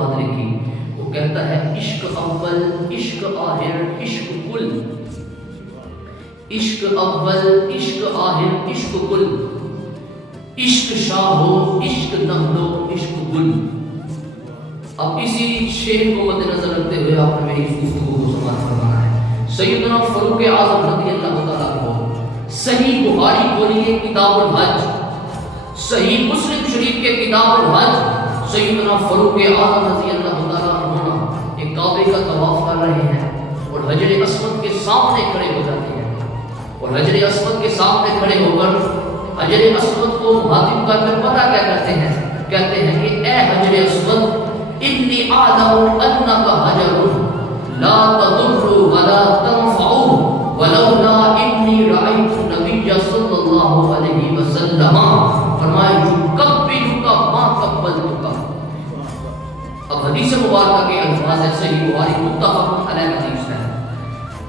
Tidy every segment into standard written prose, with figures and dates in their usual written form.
بات لکھی، وہ کہتا ہے عشق اول، عشق آخر، عشق کل، عشق اول، عشق آخر، عشق کل، عشق شاہ ہو، عشق نحلو، عشق گل۔ اب اسی شعر کو مد نظر رکھتے ہوئے آپ نے میری گفتگو کو سماعت فرمانا ہے۔ سیدنا فاروق اعظم رضی اللہ تعالیٰ عنہ صحیح بخاری کھولیے کتاب الحج، صحیح مسلم شریف کے کتاب الحج، سیدنا فاروق اعظم رضی اللہ تعالیٰ عنہ ایک کعبے کا طواف کر رہے ہیں اور حجر اسود کے سامنے کھڑے ہو جاتے ہیں، اور حجر اسود کے سامنے کھڑے ہو کر حجر اسود کو مخاطب کر کے پتہ کیا کرتے ہیں؟ کہتے ہیں کہ اے حجر اسود، انی اعلم انک حجر لا تضر ولا تنفع ولولا انی رأیت النبی صلی اللہ علیہ وسلم فرمائے یقبلک ما قبلتک۔ اب حدیث مبارکہ کے الفاظ ہے، صحیح بخاری متفق علیہ حدیث ہے۔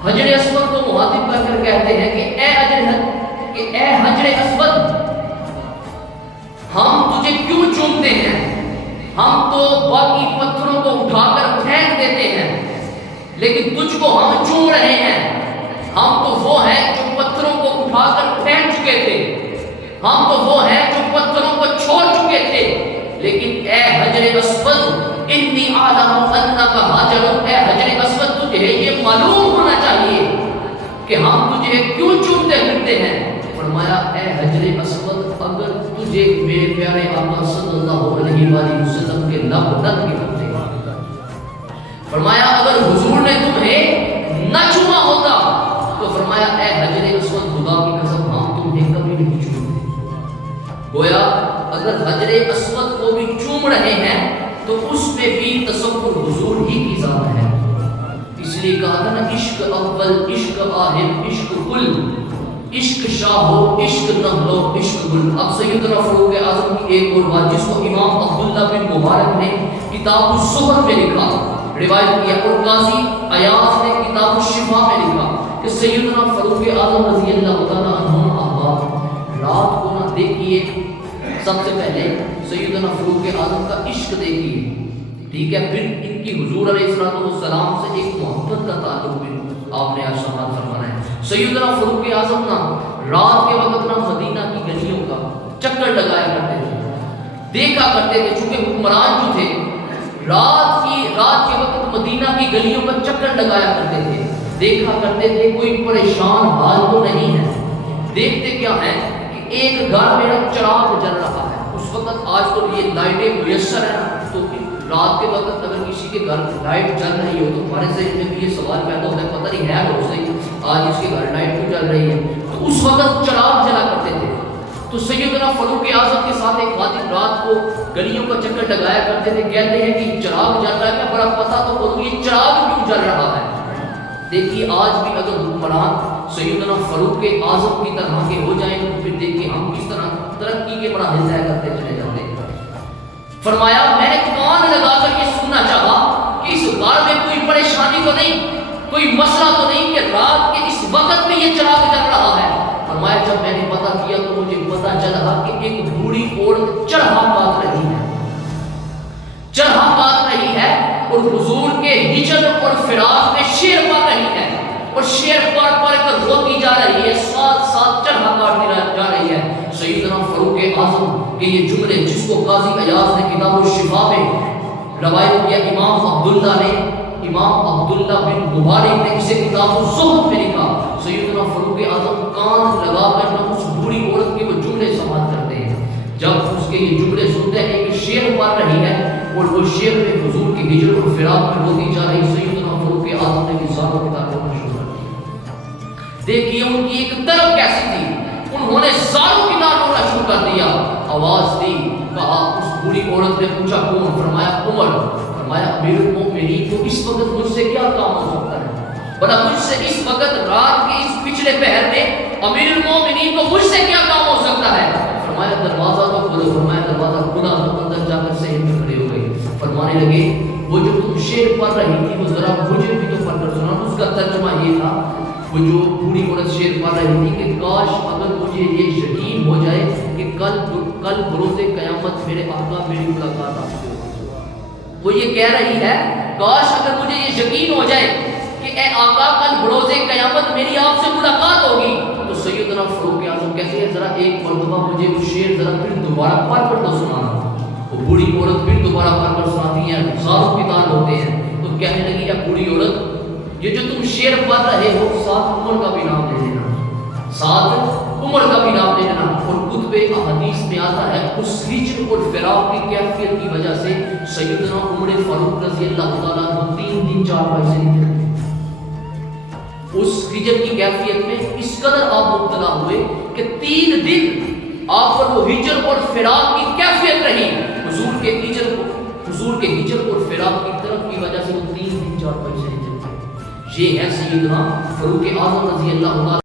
حجر اسود کو مخاطب کر کر کہتے ہیں کہ اے حجر اسود، ہم تجھے کیوں چومتے ہیں؟ ہم تو باقی پتھروں کو اٹھا کر پھینک دیتے ہیں، لیکن تجھ کو ہم چوم رہے ہیں۔ ہم تو وہ ہیں جو پتھروں کو اٹھا کر پھینک چکے تھے، ہم تو وہ ہیں جو پتھروں کو چھوڑ چکے تھے، لیکن اے حجر اسود، انی اعلم انک حجر، اے حجر اسود تجھے یہ معلوم ہونا چاہیے کہ ہم تجھے کیوں چومتے پھرتے ہیں۔ فرمایا اے حجر اسود، اگر تجھے میرے پیارے آقا صلی اللہ علیہ وآلہ وسلم کے لب نہ کرتے، فرمایا اگر حضور نے تمہیں نہ چوما ہوتا تو فرمایا اے حجر اسود، خدا کی قسم ہم تمہیں کبھی نہیں چومتے۔ گویا اگر حجر اسود کو بھی چوم رہے ہیں تو اس میں بھی تصور حضور ہی کی ذات ہے، اس لیے کہا تھا نا عشق اول، عشق آخر، عشق کل، عشق شاہ ہو، عشق نحلو، عشق گل۔ اب سیدنا فاروق اعظم کی ایک اور بات جس کو امام عبداللہ بن مبارک نے کتاب الزہد میں لکھا، روایت کیا، اور قاضی عیاض نے کتاب الشفا میں لکھا کہ سیدنا فاروق اعظم رضی اللہ تعالیٰ عنہ احباب رات کو نہ دیکھیے، سب سے پہلے سیدنا فاروق اعظم کا عشق دیکھیے، ٹھیک ہے، پھر ان کی حضور علیہ السلام سے ایک محبت کا تعلق بھی آپ نے آج سماعت فرمانا ہے۔ سیدنا فاروق اعظم نا رات کے وقت نا مدینہ کی گلیوں کا چکر لگایا کرتے تھے، دیکھا کرتے تھے، چونکہ حکمران جو تھے رات کے وقت مدینہ کی گلیوں کا چکر لگایا کرتے تھے، دیکھا کرتے تھے کوئی پریشان حال تو نہیں ہے۔ دیکھتے کیا ہے کہ ایک گھر میں چراغ جل رہا ہے، اس وقت آج تو یہ لائٹیں میسر ہیں نا، تو رات کے وقت اگر کسی کے گھر لائٹ جل رہی ہو تو ہمارے ذہن میں بھی یہ سوال پیدا ہوتا ہے، پتہ نہیں ہے تو صحیح آج اس کے گھر لائٹ کیوں جل رہی ہے، تو اس وقت چراغ جلا کرتے تھے۔ تو سیدنا فاروق اعظم کے ساتھ ایک خادم رات کو گلیوں کا چکر لگایا کرتے تھے، کہتے ہیں کہ چراغ جل رہا ہے، میں بڑا پتہ تو کروں یہ چراغ کیوں جل رہا ہے۔ دیکھیے آج بھی اگر حکمران سیدنا فاروق اعظم کی طرح کے ہو جائیں تو پھر دیکھیے ہم کس طرح ترقی کے مراحل طے کرتے چلے جاتے ہیں۔ فرمایا میں نے کان لگا کر یہ سننا چاہا کہ اس گھر میں کوئی پریشانی تو نہیں، کوئی مسئلہ تو نہیں کہ رات کے اس وقت میں یہ چراغ جل رہا ہے۔ فرمایا جب میں نے پتہ کیا تو مجھے پتہ چلا کہ ایک بوڑھی عورت چرہا کاٹ رہی ہے، چرہا کاٹ رہی ہے، اور حضور کے ہجر اور فراق میں شعر پڑھ رہی ہے، اور شعر پڑھ پڑھ کر روتی جا رہی ہے، ساتھ ساتھ چرہا کاٹتی جا رہی ہے۔ سیدنا فاروق اعظم کے یہ جملے جس کو قاضی عیاض نے کتاب الشفا میں روایت کیا، امام عبداللہ بن مبارک نے اسے کتاب الزہد میں لکھا۔ سیدنا فاروق اعظم کان لگا کر اس بوڑھی عورت کے وہ جملے سماعت کرتے ہیں، جب اس کے یہ جملے سنتے ہیں ایک شعر پڑھ رہی ہے اور وہ شعر میں حضور کی ہجر اور فراق میں روتی جا رہی، سیدنا فاروق اعظم نے نثاروں کی تعریف شروع کر دی۔ دیکھیے ان کی ایک طرف کیسی تھی، انہوں نے زاروں کی نام رونا شروع کر دیا، آواز دی، کہا اس بوڑھی عورت نے پوچھا کون؟ فرمایا عمر۔ فرمایا امیر المومنین کو اس وقت مجھ سے کیا کام ہو سکتا ہے؟ بڑا مجھ سے اس وقت رات کے اس پچھلے پہر میں امیر المومنین کو مجھ سے کیا کام ہو سکتا ہے؟ فرمایا دروازہ تو کھولو۔ فرمایا دروازہ کھلا تو اندر جا کر صحن میں کھڑے ہو گئی، فرمانے لگے وہ جو تم شعر پڑھ رہی تھی وہ ذرا مجھے بھی تو پڑھ کر سنا۔ اس کا ترجمہ یہ تھا، وہ جو بوڑھی عورت شعر پڑھ رہی تھی کہ کاش اگر مجھے یہ یقین ہو جائے کہ کل بروز قیامت میرے آقا میری ملاقات آپ سے ہوگی، وہ یہ کہہ رہی ہے کاش اگر مجھے یہ یقین ہو جائے کہ اے آقا کل بروز قیامت میری آپ سے ملاقات ہوگی تو سیدنا فاروق اعظم کہتے ہیں ذرا ایک مرتبہ مجھے وہ شعر ذرا پھر دوبارہ پڑھ کر تو سنانا. وہ بوڑھی عورت پھر دوبارہ پڑھ کر سناتی ہے, ہزاروں کتاب ہوتے ہیں. تو کہنے لگی ہے بوڑھی عورت یہ جو تم شعر پڑھ رہے ہو ساتھ عمر کا بھی نام لے لینا, ساتھ عمر کا بھی نام لے لینا. اور کتب احادیث میں آتا ہے اس ہجر اور فراق کی کیفیت کی وجہ سے سیدنا عمر فاروق رضی اللہ تعالیٰ عنہ 3 دن 4 بار سے نکلے. اس ہجر کی کیفیت میں اس قدر آپ مبتلا ہوئے کہ 3 دن آپ پر وہ ہجر اور فراق کی کیفیت رہی. حضور کے ہجر اور فراق کی طرف کی وجہ سے وہ 3 دن 4 بار سے نکلے. یہ ہے سیدنا فاروق اعظم رضی اللہ تعالیٰ